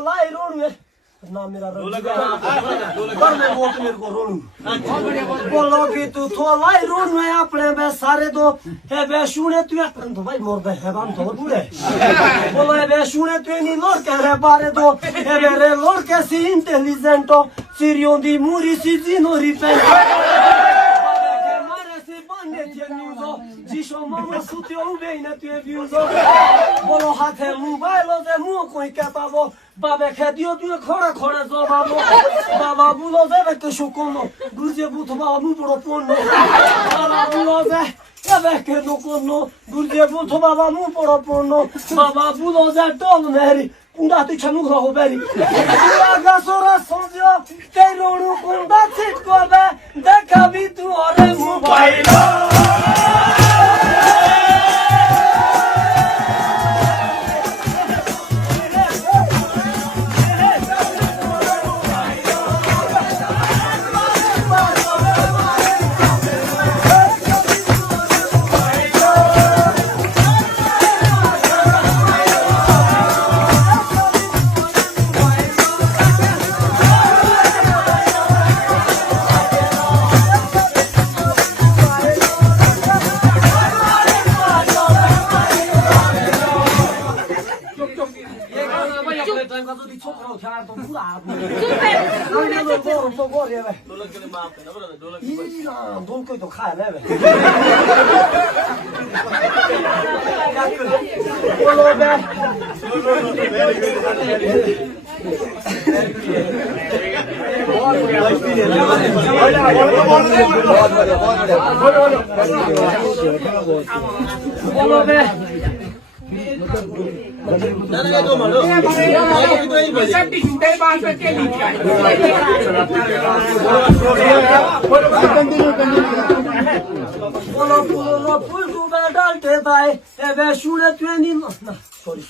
लाई रोणू ना मेरा पर मैं वोट मेरे को रोणू बोलो कि तू तो लाई रोणू है अपने बे सारे दो है बे शुने तू तो भाई मोर बे है हम तो बूढ़े बोलो है बे शुने तू नहीं लोर कह रहे बारे दो है बे रे लोर कैसी इंटेलिजेंटो सीरियों दी मूरी सी जिनोरी पे Dice mamma su ti ho bene tu è viuso Bolo hate mobile de mu koi katavo Babe khadio tu khora khora zo babo Baba bulo ze ke shokono Gurje buto baba mu poro ponno Baba bulo ze Ebe ke no kono Gurje buto baba mu poro ponno Baba bulo ze tol meri Kunda ti chanu ho beri Aga sora sonjo Te ronu kunda sit ko be Dekha bi tu ore mobile Don't go to Kyle. Sorry.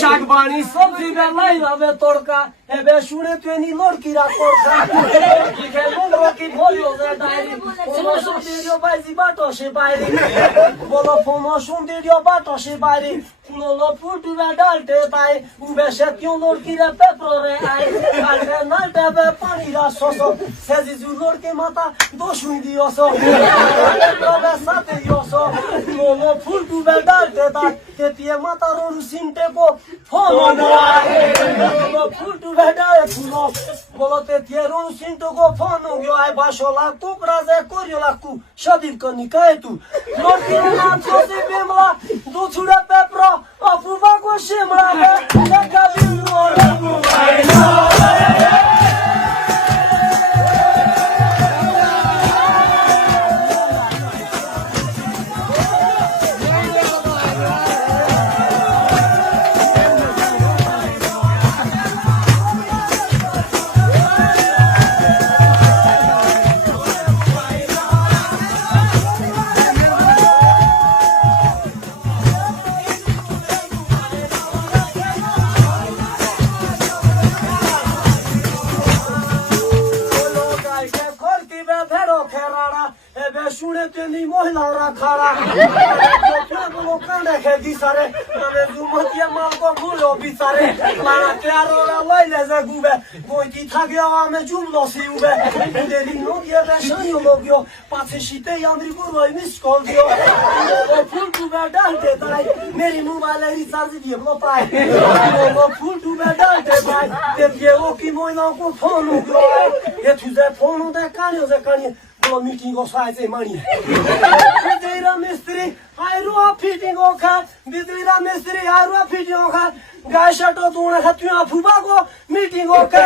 Shagbani sabzi be laila be torka ebe shure tweni lorki ra torka ki khelo ki bholio ze dairi ono shundirio bazi bato she bairi bolo fono shundirio bato she bairi Lolo putu be dalte tai ube shetion lorki re pepro re ai alre nalte be pani ra soso sezi zu lorke mata doshun dioso pepro be sate yoso Lolo putu be dalte tai tetie mata roru sinte po fono ai Lolo putu be dalte puno bolo tetie roru sinte go fono yo ai basho la tu braze korio la ku shadir kani kai tu lorki na chose bemla do chura pepro Afuva ko shimra be dekha bi ore mubaila Shune teni mohila ra khara bolo kande khe di sare ame zumatia mal ko bhulo bisare mana pyaro ra laile ze gube goiti thagya ame jumlo si ube deri no ye be shani logyo pache shite yandri buroi mis kol dio phul tu be dalte tai meri mobile recharge diye blo pai phul tu be dalte pai te ye o ki moila ko phone gro ye tu ze phone de kanyo ze kanyo meeting of size money. Bidira mystery, I ru fitting oka, Bidira mystery, I ru fitting oka, Gashato Tuna Hatua Pubago, meeting oka.